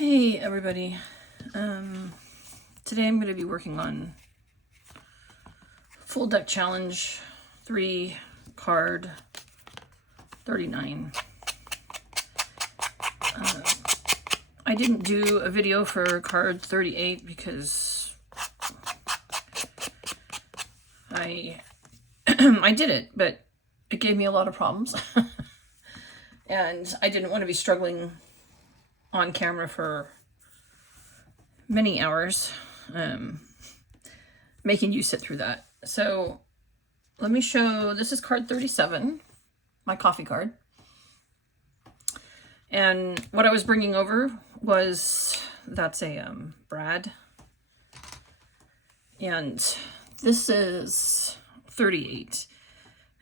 Hey everybody, today I'm going to be working on Full Deck Challenge 3 card 39. I didn't do a video for card 38 because I I did it, but it gave me a lot of problems and I didn't want to be struggling on camera for many hours making you sit through that. So let me show, this is card 37, my coffee card. And what I was bringing over was, that's a Brad. And this is 38.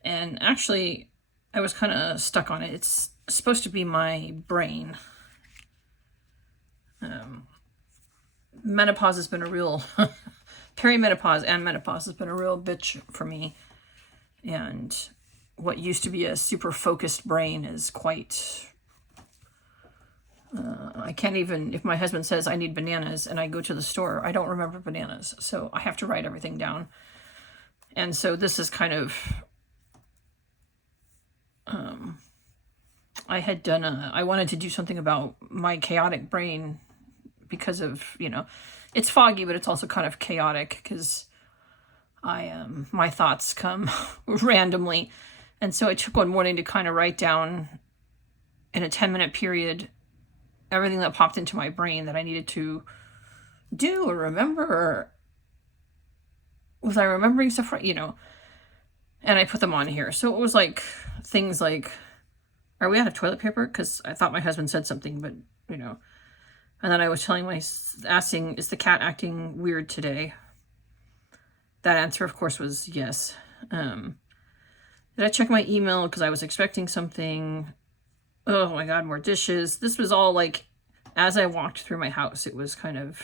And actually, I was kind of stuck on it. It's supposed to be my brain. Menopause has been a real, perimenopause and menopause has been a real bitch for me. And what used to be a super focused brain is quite, I can't even, if my husband says I need bananas and I go to the store, I don't remember bananas. So I have to write everything down. And so this is kind of, I had done I wanted to do something about my chaotic brain because of, you know, it's foggy, but it's also kind of chaotic because my thoughts come randomly. And so I took one morning to kind of write down in a 10-minute period everything that popped into my brain that I needed to do or remember, or was I remembering stuff right, you know, and I put them on here. So it was like things like, are we out of toilet paper? Because I thought my husband said something, but, you know, and then I was asking, is the cat acting weird today? That answer, of course, was yes. Did I check my email because I was expecting something? Oh my God, more dishes. This was all like, as I walked through my house, it was kind of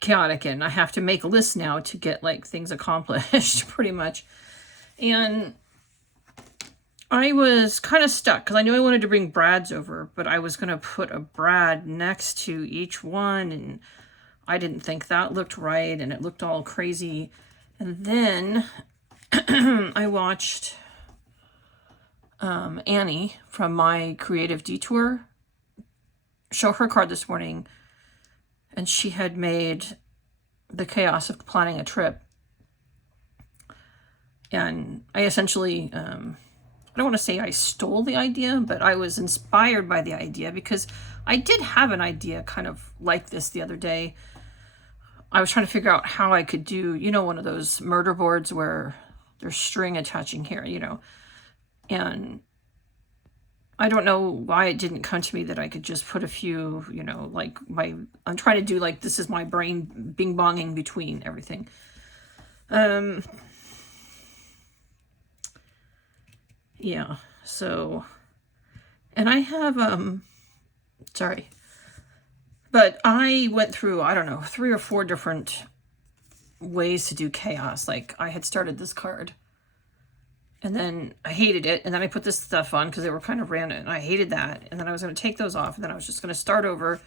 chaotic, and I have to make a list now to get like things accomplished pretty much. And I was kind of stuck because I knew I wanted to bring Brads over, but I was going to put a Brad next to each one, and I didn't think that looked right, and it looked all crazy. And then I watched Annie from My Creative Detour show her card this morning, and she had made the chaos of planning a trip. And I essentially, I don't want to say I stole the idea, but I was inspired by the idea because I did have an idea kind of like this the other day. I was trying to figure out how I could do, you know, one of those murder boards where there's string attaching here, you know, and I don't know why it didn't come to me that I could just put a few, you know, like I'm trying to do like, this is my brain bing bonging between everything. Yeah, so, and I have, sorry, but I went through, I don't know, 3 or 4 different ways to do chaos. Like I had started this card and then I hated it. And then I put this stuff on because they were kind of random and I hated that. And then I was going to take those off and then I was just going to start over.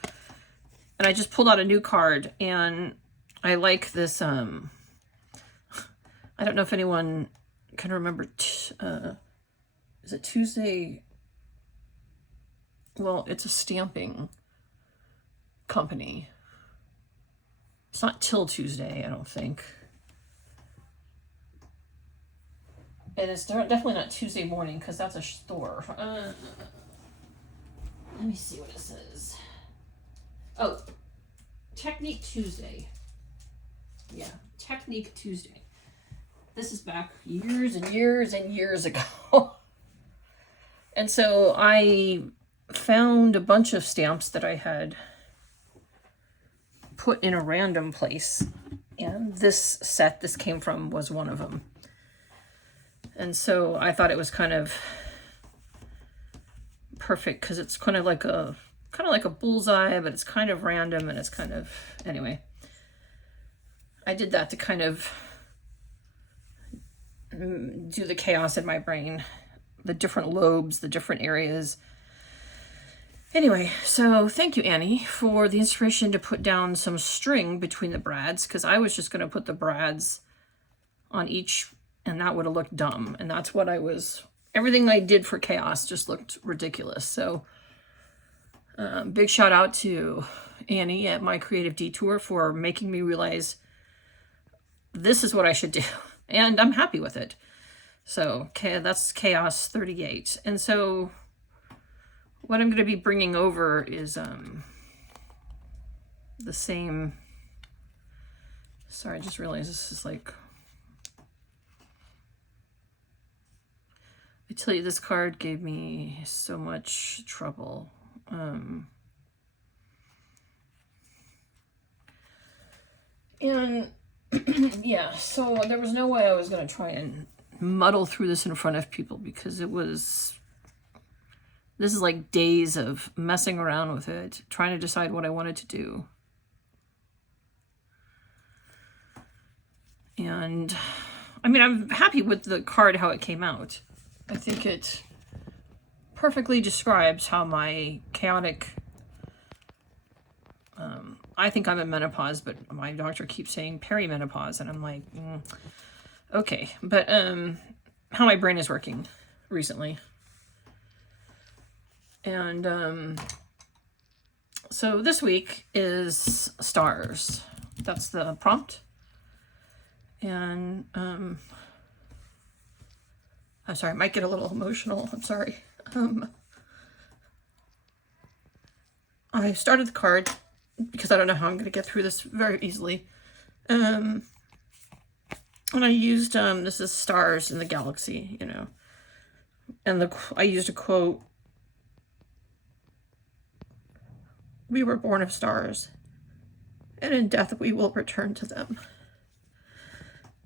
And I just pulled out a new card, and I like this, I don't know if anyone can remember, is it Tuesday? Well, it's a stamping company. It's not Till Tuesday, I don't think. And it's definitely not Tuesday morning because that's a store. Let me see what it says. Oh, Technique Tuesday. Yeah, Technique Tuesday. This is back years and years and years ago. And so I found a bunch of stamps that I had put in a random place. And this set this came from was one of them. And so I thought it was kind of perfect because it's kind of like a bullseye, but it's kind of random and it's kind of, anyway. I did that to kind of do the chaos in my brain, the different lobes, the different areas. Anyway, so thank you, Annie, for the inspiration to put down some string between the brads, because I was just going to put the brads on each, and that would have looked dumb. And that's what I was, everything I did for Chaos just looked ridiculous. So big shout out to Annie at My Creative Detour for making me realize this is what I should do. And I'm happy with it. So that's Chaos 38. And so what I'm going to be bringing over is the same. Sorry, I just realized this is like, I tell you, this card gave me so much trouble. And yeah, so there was no way I was going to try and muddle through this in front of people, because this is like days of messing around with it, trying to decide what I wanted to do. And I mean, I'm happy with the card, how it came out. I think it perfectly describes how my chaotic, I think I'm in menopause, but my doctor keeps saying perimenopause, and I'm like, okay. But how my brain is working recently. And so this week is stars. That's the prompt. And I'm sorry, I might get a little emotional. I'm sorry. I started the card because I don't know how I'm going to get through this very easily. And I used, this is stars in the galaxy, you know. And I used a quote, "We were born of stars, and in death we will return to them."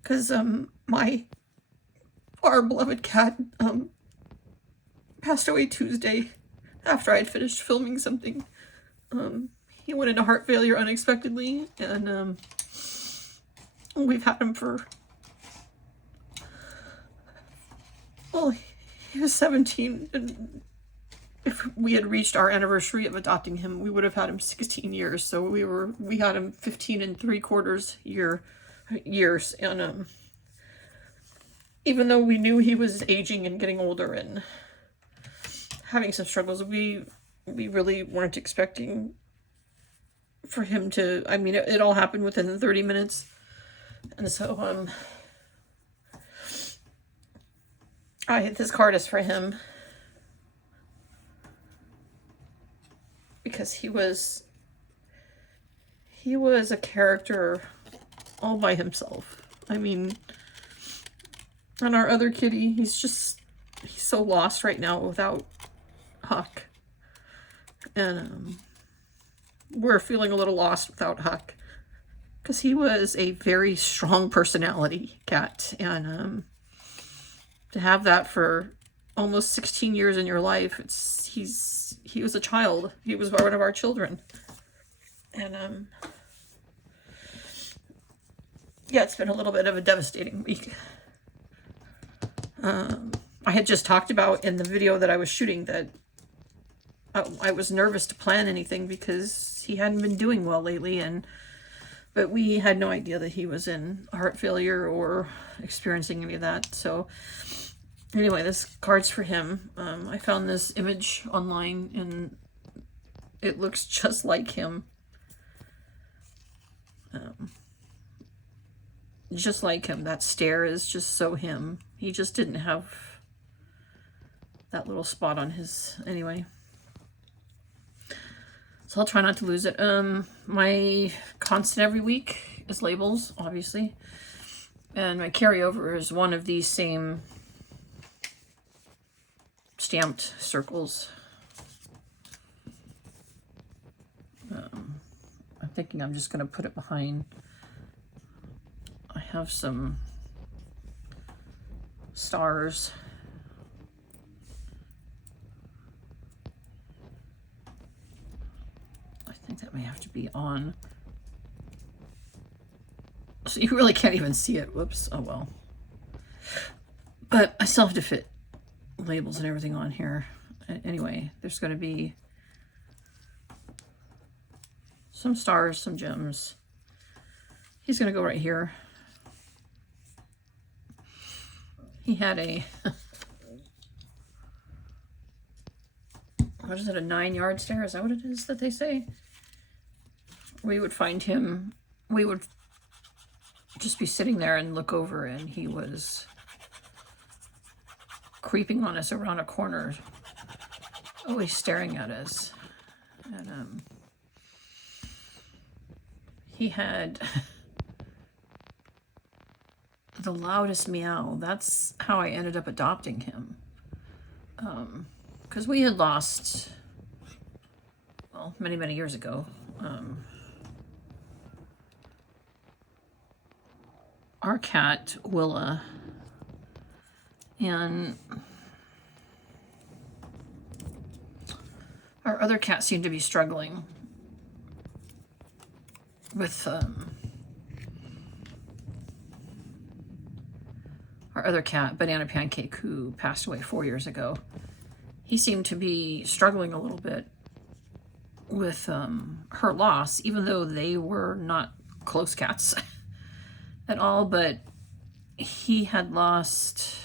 Because our beloved cat passed away Tuesday after I had finished filming something. He went into heart failure unexpectedly, and we've had him for, well, he was 17, and if we had reached our anniversary of adopting him, we would have had him 16 years. So we had him 15 3/4 years. And even though we knew he was aging and getting older and having some struggles, we really weren't expecting for him to, I mean, it all happened within 30 minutes. And so this card is for him, because he was a character all by himself. I mean, and our other kitty, he's so lost right now without Huck. And we're feeling a little lost without Huck, because he was a very strong personality cat. And to have that for almost 16 years in your life, he was a child. He was one of our children. And yeah, it's been a little bit of a devastating week. I had just talked about in the video that I was shooting that I was nervous to plan anything because he hadn't been doing well lately, but we had no idea that he was in heart failure or experiencing any of that. So anyway, this card's for him. I found this image online and it looks just like him. Just like him. That stare is just so him. He just didn't have that little spot on his, anyway. So I'll try not to lose it. My constant every week is labels, obviously. And my carryover is one of these same stamped circles. I'm thinking I'm just going to put it behind. I have some stars. I think that may have to be on. So you really can't even see it. Whoops. Oh well. But I still have to fit labels and everything on here. Anyway, there's going to be some stars, some gems. He's going to go right here. He had a, what is it, a 9-yard stare? Is that what it is that they say? We would find him, we would just be sitting there and look over, and he was creeping on us around a corner, always staring at us. And he had the loudest meow. That's how I ended up adopting him. Because we had lost, well, many, many years ago, our cat, Willa, and our other cat seemed to be struggling with our other cat, Banana Pancake, who passed away 4 years ago. He seemed to be struggling a little bit with her loss, even though they were not close cats at all, but he had lost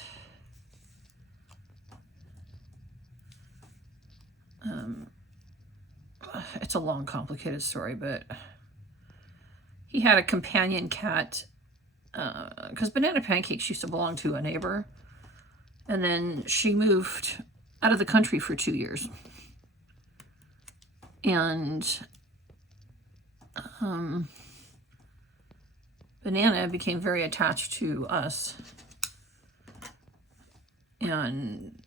it's a long, complicated story, but he had a companion cat, because Banana Pancakes used to belong to a neighbor, and then she moved out of the country for 2 years. And Banana became very attached to us, and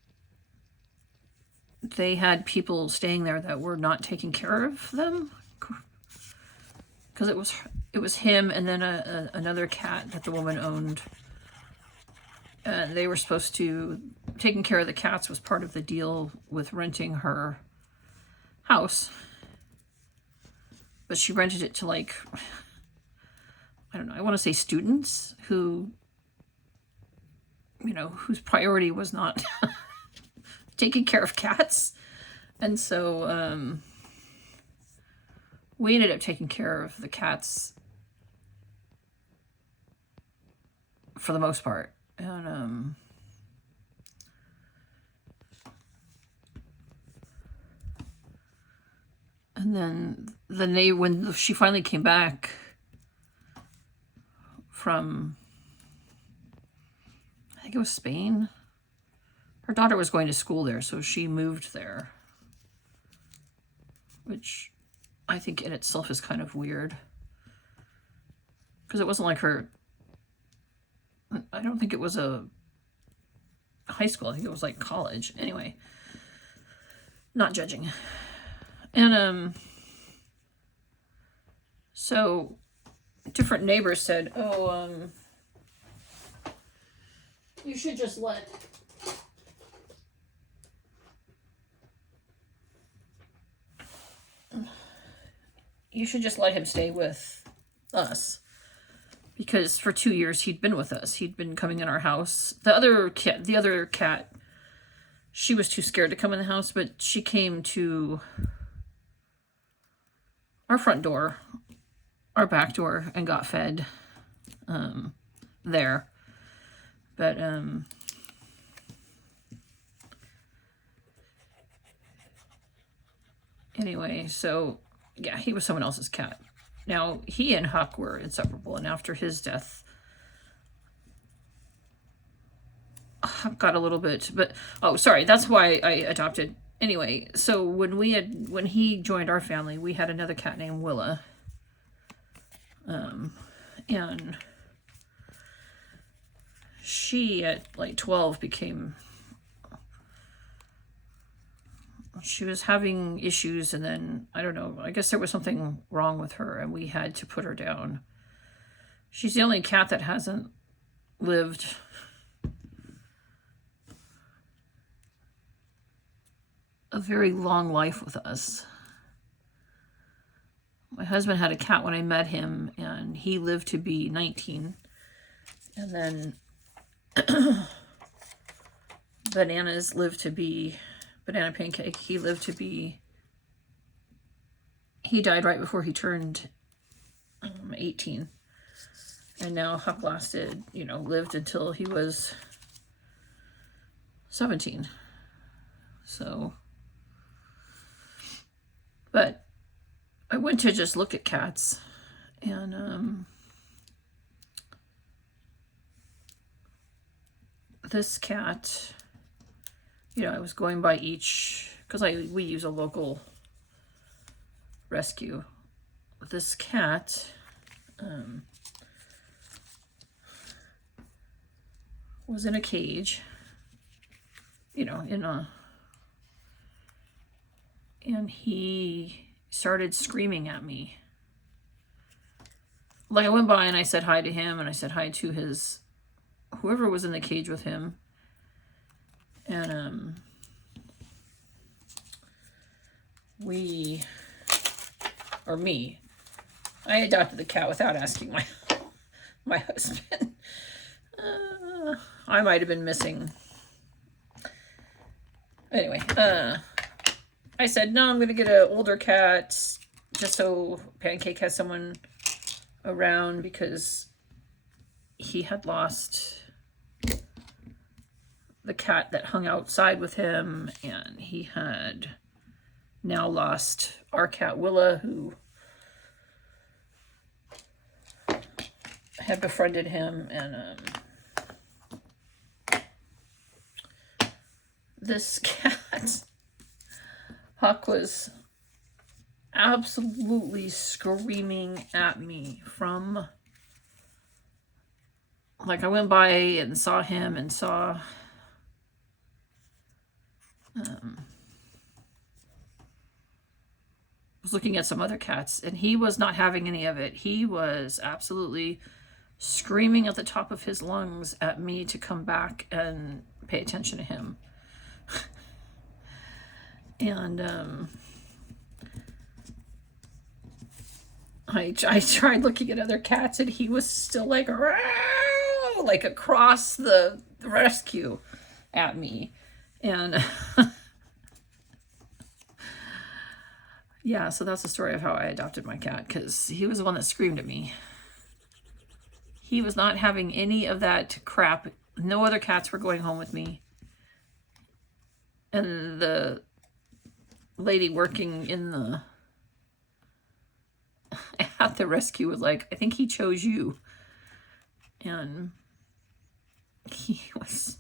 they had people staying there that were not taking care of them, because it was him and then another cat that the woman owned, and they were supposed to, taking care of the cats was part of the deal with renting her house, but she rented it to, like, I don't know, I want to say students who, you know, whose priority was not taking care of cats. And so we ended up taking care of the cats for the most part. And then when she finally came back from, I think it was Spain, her daughter was going to school there, so she moved there, which I think in itself is kind of weird, because it wasn't like her, I don't think it was a high school, I think it was like college. Anyway, not judging. And so different neighbors said, oh, you should just let him stay with us, because for 2 years he'd been with us. He'd been coming in our house. The other cat, she was too scared to come in the house, but she came to our front door, our back door, and got fed there. But anyway, so yeah, he was someone else's cat. Now, he and Huck were inseparable, and after his death, Huck got a little bit, but, oh, sorry, that's why I adopted. Anyway, so when he joined our family, we had another cat named Willa. And she, at like 12, she was having issues, and then, I don't know, I guess there was something wrong with her, and we had to put her down. She's the only cat that hasn't lived a very long life with us. My husband had a cat when I met him, and he lived to be 19. And then Banana Pancake, he lived to be he died right before he turned 18. And now Huck lasted, lived until he was 17. So, but I went to just look at cats, and this cat, I was going by each, because we use a local rescue. This cat, was in a cage, and he started screaming at me. Like, I went by and I said hi to him, and I said hi to whoever was in the cage with him. And I adopted the cat without asking my husband. I might have been missing. Anyway, I said, no, I'm going to get an older cat just so Pancake has someone around, because he had lost the cat that hung outside with him, and he had now lost our cat Willa, who had befriended him. And this cat, Huck, was absolutely screaming at me from, like, I went by and saw him and saw was looking at some other cats, and he was not having any of it. He was absolutely screaming at the top of his lungs at me to come back and pay attention to him. And I tried looking at other cats, and he was still like across the rescue at me. And yeah, so that's the story of how I adopted my cat, because he was the one that screamed at me. He was not having any of that crap. No other cats were going home with me. And the lady working at the rescue was like, I think he chose you. And he was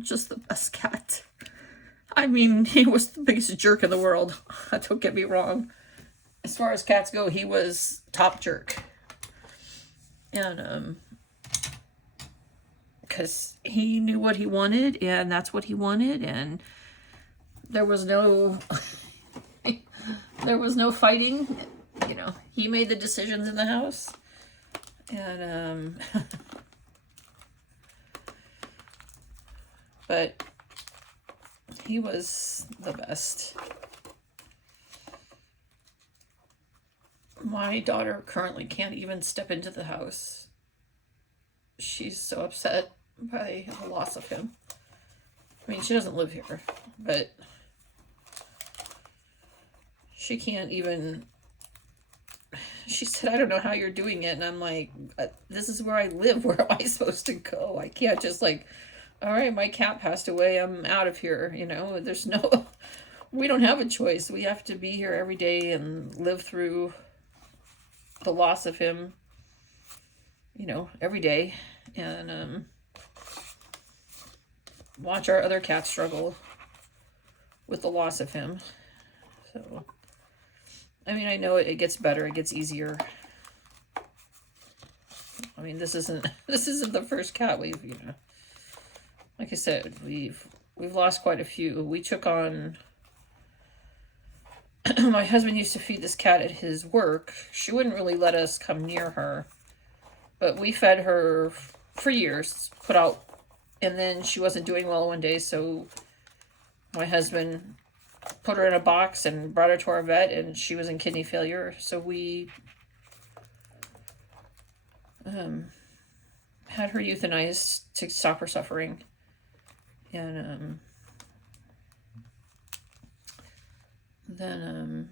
just the best cat. I mean, he was the biggest jerk in the world. Don't get me wrong. As far as cats go, he was top jerk. And because he knew what he wanted, and that's what he wanted, and there was no fighting. He made the decisions in the house. And but he was the best. My daughter currently can't even step into the house. She's so upset by the loss of him. I mean, she doesn't live here, but she can't even. She said, I don't know how you're doing it. And I'm like, this is where I live. Where am I supposed to go? I can't just all right, my cat passed away, I'm out of here. There's no, we don't have a choice. We have to be here every day and live through the loss of him, every day. And watch our other cats struggle with the loss of him. So, I mean, I know it gets better, it gets easier. I mean, this isn't the first cat we've, like I said, we've lost quite a few. We took on, my husband used to feed this cat at his work. She wouldn't really let us come near her, but we fed her for years, put out, and then she wasn't doing well one day, so my husband put her in a box and brought her to our vet, and she was in kidney failure, so we had her euthanized to stop her suffering. And Then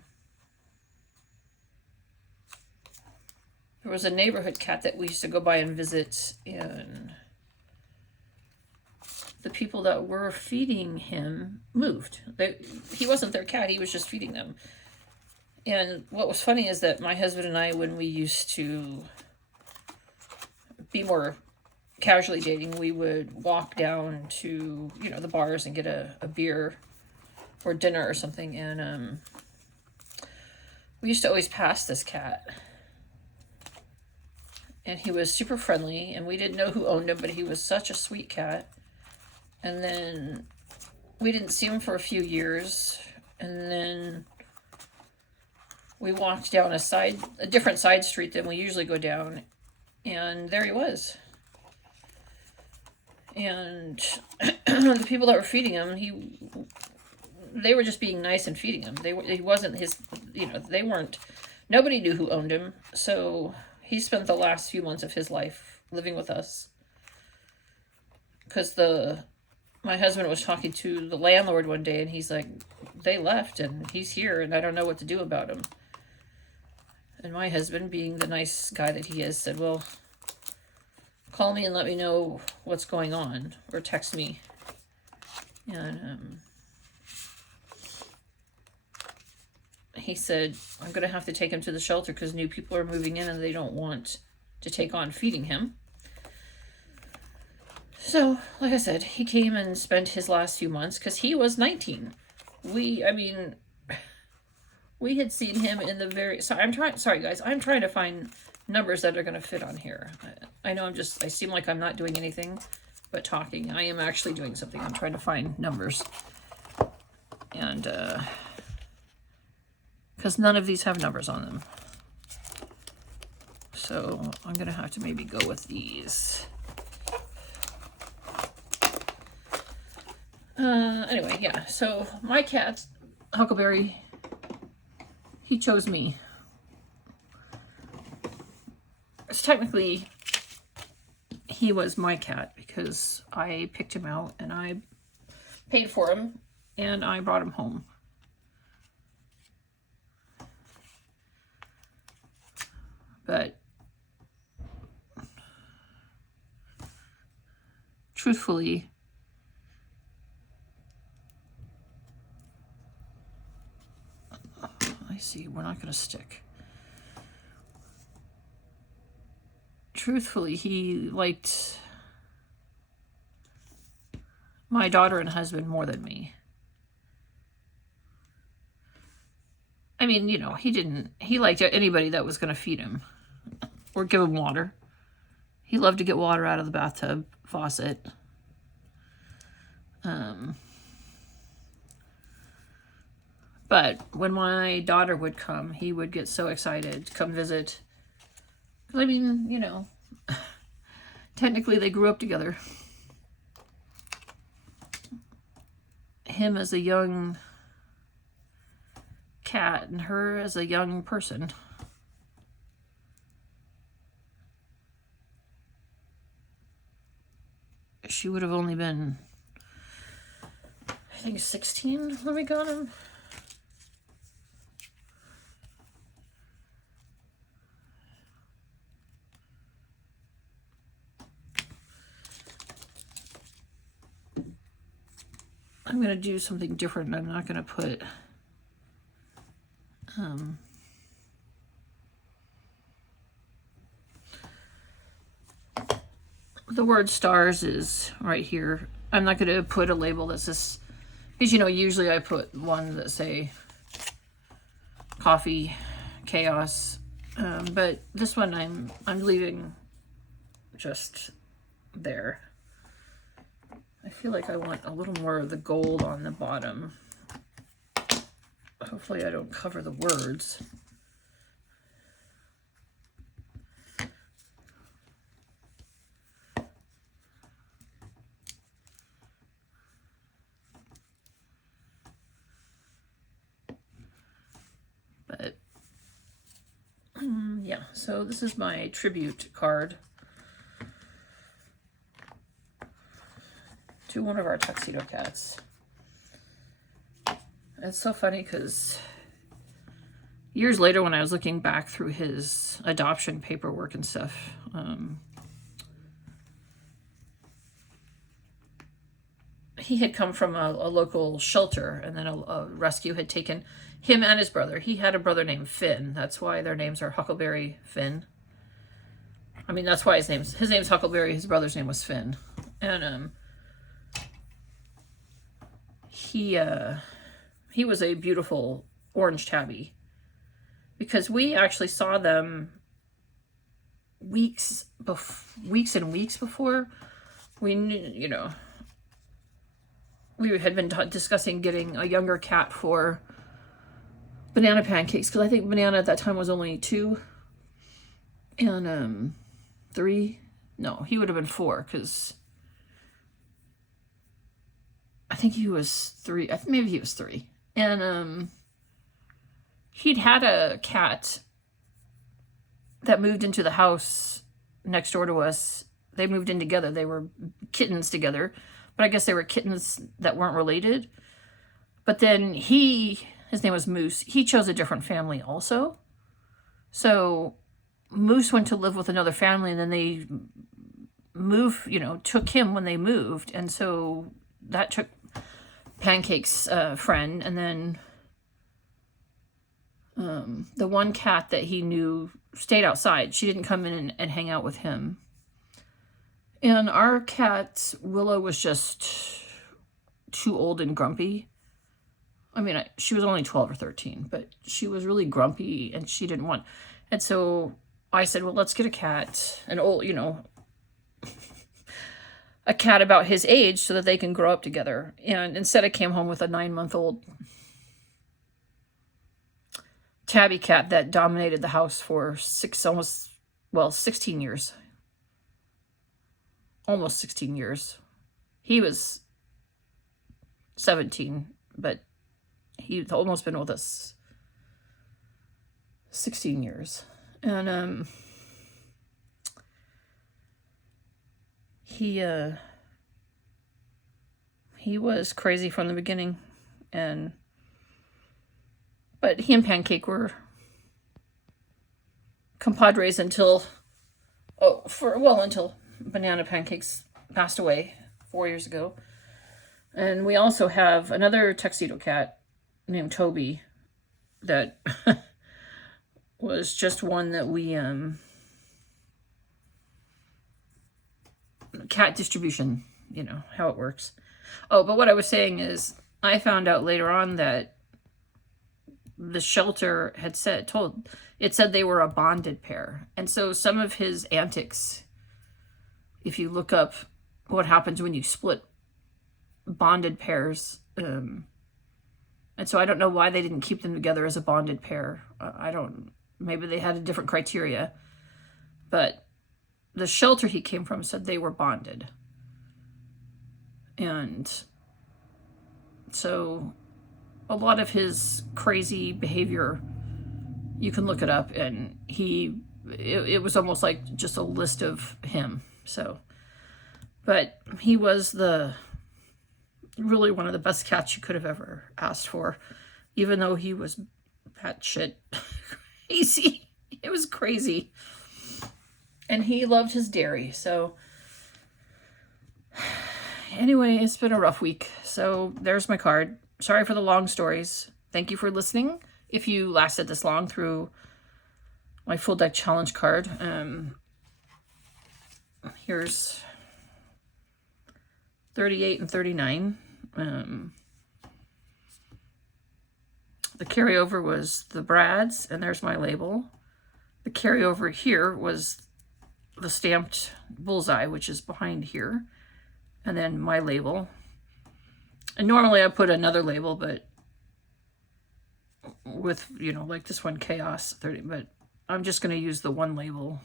there was a neighborhood cat that we used to go by and visit, and the people that were feeding him moved. He wasn't their cat, he was just feeding them. And what was funny is that my husband and I, when we used to be more casually dating, we would walk down to, you know, the bars and get a beer or dinner or something. And we used to always pass this cat. And he was super friendly, and we didn't know who owned him, but he was such a sweet cat. And then we didn't see him for a few years, and then we walked down a different side street than we usually go down, and there he was. And the people that were feeding him, they were just being nice and feeding him. He wasn't his, you know, they weren't, nobody knew who owned him, so he spent the last few months of his life living with us. Because my husband was talking to the landlord one day, and he's like, they left, and he's here, and I don't know what to do about him. And my husband, being the nice guy that he is, said, well, call me and let me know what's going on, or text me. And he said, I'm going to have to take him to the shelter because new people are moving in and they don't want to take on feeding him. So, like I said, he came and spent his last few months because he was 19. We had seen him in the very... Sorry, guys. I'm trying to find numbers that are going to fit on here. I know I seem like I'm not doing anything but talking. I am actually doing something. I'm trying to find numbers. And, because none of these have numbers on them. So, I'm going to have to maybe go with these. Anyway, yeah. So, my cat, Huckleberry, he chose me. It's technically, he was my cat because I picked him out and I paid for him and I brought him home. But truthfully, I see, we're not going to stick. Truthfully, he liked my daughter and husband more than me. I mean, you know, he liked anybody that was going to feed him or give him water. He loved to get water out of the bathtub faucet. But when my daughter would come, he would get so excited to come visit. I mean, you know, technically they grew up together. Him as a young cat and her as a young person. She would have only been, I think, 16 when we got him. I'm going to do something different. I'm not going to put the word stars is right here. I'm not going to put a label that says, because, you know, usually I put one that say coffee, chaos, but this one I'm leaving just there. I feel like I want a little more of the gold on the bottom. Hopefully I don't cover the words. But, yeah, so this is my tribute card to one of our tuxedo cats. It's so funny because years later when I was looking back through his adoption paperwork and stuff, he had come from a local shelter, and then a rescue had taken him and his brother. He had a brother named Finn. That's why their names are Huckleberry Finn. I mean, that's why his name's Huckleberry. His brother's name was Finn. And he was a beautiful orange tabby, because we actually saw them weeks and weeks before we knew, you know, we had been discussing getting a younger cat for Banana Pancakes, because I think Banana at that time was only 2 and 3. No, he would have been 4, because I think he was 3. I think maybe he was 3. And he'd had a cat that moved into the house next door to us. They moved in together. They were kittens together, but I guess they were kittens that weren't related. But then his name was Moose. He chose a different family also. So Moose went to live with another family, and then they took him when they moved. And so that took Pancake's friend. And then the one cat that he knew stayed outside. She didn't come in and hang out with him. And our cat, Willow, was just too old and grumpy. I mean, she was only 12 or 13, but she was really grumpy, and she didn't want. And so I said, well, let's get a cat, an old, a cat about his age, so that they can grow up together. And instead, I came home with a 9-month-old tabby cat that dominated the house for 16 years. Almost 16 years. He was 17, but he'd almost been with us 16 years. And he was crazy from the beginning, but he and Pancake were compadres until Banana Pancakes passed away 4 years ago. And we also have another tuxedo cat named Toby that was just one that we cat distribution, how it works. Oh, but what I was saying is, I found out later on that the shelter had said they were a bonded pair. And so some of his antics, if you look up what happens when you split bonded pairs, and so I don't know why they didn't keep them together as a bonded pair. Maybe they had a different criteria, but the shelter he came from said they were bonded. And so a lot of his crazy behavior, you can look it up, and it was almost like just a list of him. So, but he was really one of the best cats you could have ever asked for, even though he was batshit crazy. It was crazy. And he loved his dairy. So anyway, it's been a rough week. So there's my card. Sorry for the long stories. Thank you for listening. If you lasted this long through my full deck challenge card, here's 38 and 39. The carryover was the Brad's, and there's my label. The carryover here was the stamped bullseye, which is behind here, and then my label. And normally I put another label, but with, like this one, Chaos 30, but I'm just going to use the one label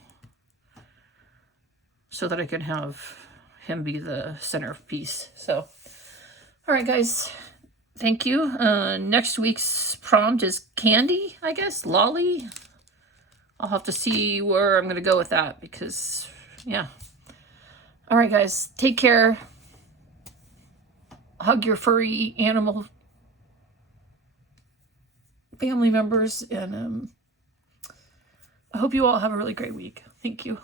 so that I can have him be the centerpiece. So, all right, guys, thank you. Next week's prompt is candy, I guess, lolly. I'll have to see where I'm going to go with that, because, yeah. All right, guys, take care. Hug your furry animal family members, and I hope you all have a really great week. Thank you.